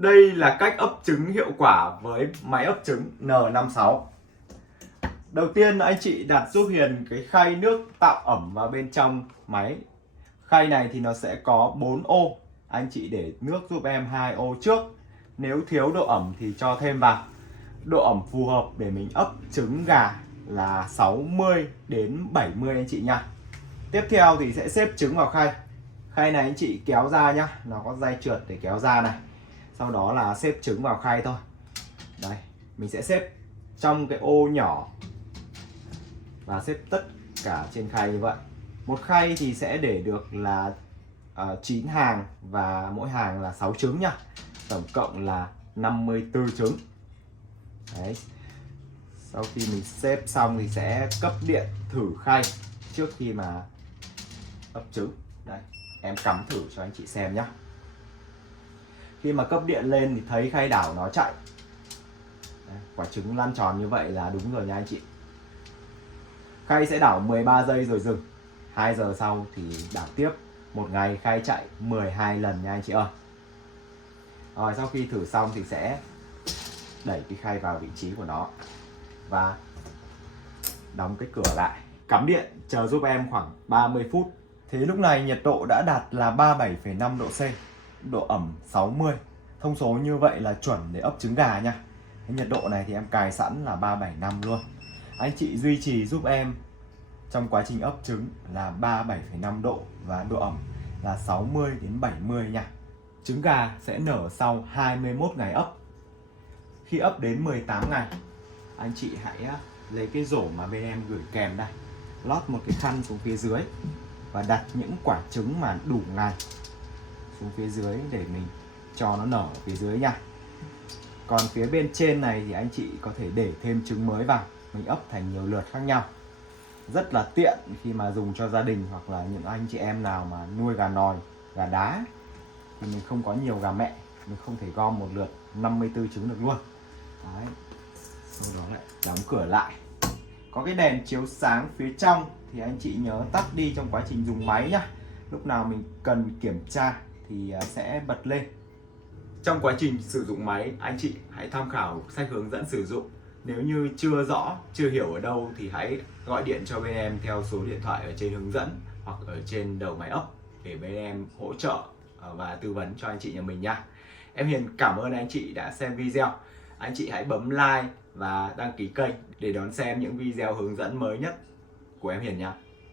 Đây là cách ấp trứng hiệu quả với máy ấp trứng N56. Đầu tiên anh chị đặt giúp Hiền cái khay nước tạo ẩm vào bên trong máy. Khay này thì nó sẽ có 4 ô. Anh chị để nước giúp em 2 ô trước. Nếu thiếu độ ẩm thì cho thêm vào. Độ ẩm phù hợp để mình ấp trứng gà là 60 đến 70 anh chị nha. Tiếp theo thì sẽ xếp trứng vào khay. Khay này anh chị kéo ra nhá, nó có dây trượt để kéo ra này. Sau đó là xếp trứng vào khay thôi. Đây, mình sẽ xếp trong cái ô nhỏ và xếp tất cả trên khay như vậy. Một khay thì sẽ để được là 9 hàng và mỗi hàng là 6 trứng nha. Tổng cộng là 54 trứng. Đấy. Sau khi mình xếp xong thì sẽ cấp điện thử khay trước khi mà ấp trứng. Đây, em cắm thử cho anh chị xem nhé. Khi mà cấp điện lên thì thấy khay đảo nó chạy. Đấy, quả trứng lăn tròn như vậy là đúng rồi nha anh chị. Khay sẽ đảo 13 giây rồi dừng. 2 giờ sau thì đảo tiếp. Một ngày khay chạy 12 lần nha anh chị ơi. Rồi sau khi thử xong thì sẽ đẩy cái khay vào vị trí của nó và đóng cái cửa lại. Cắm điện chờ giúp em khoảng 30 phút. Thế lúc này nhiệt độ đã đạt là 37,5 độ C, độ ẩm 60. Thông số như vậy là chuẩn để ấp trứng gà nha. Cái nhiệt độ này thì em cài sẵn là 375 luôn. Anh chị duy trì giúp em trong quá trình ấp trứng là 37,5 độ và độ ẩm là 60 đến 70 nha. Trứng gà sẽ nở sau 21 ngày ấp. Khi ấp đến 18 ngày, anh chị hãy lấy cái rổ mà bên em gửi kèm đây, lót một cái khăn xuống phía dưới và đặt những quả trứng mà đủ ngày xuống phía dưới để mình cho nó nở ở phía dưới nha. Còn phía bên trên này thì anh chị có thể để thêm trứng mới vào, mình ấp thành nhiều lượt khác nhau. Rất là tiện khi mà dùng cho gia đình hoặc là những anh chị em nào mà nuôi gà nòi, gà đá thì mình không có nhiều gà mẹ, mình không thể gom một lượt 54 trứng được luôn. Đấy. Sau đó lại đóng cửa lại. Có cái đèn chiếu sáng phía trong thì anh chị nhớ tắt đi trong quá trình dùng máy nhá. Lúc nào mình cần kiểm tra thì sẽ bật lên. Trong quá trình sử dụng máy, anh chị hãy tham khảo sách hướng dẫn sử dụng. Nếu như chưa rõ, chưa hiểu ở đâu thì hãy gọi điện cho bên em theo số điện thoại ở trên hướng dẫn hoặc ở trên đầu máy ấp để bên em hỗ trợ và tư vấn cho anh chị nhà mình nha. Em Hiền cảm ơn anh chị đã xem video. Anh chị hãy bấm like và đăng ký kênh để đón xem những video hướng dẫn mới nhất của em Hiền nha.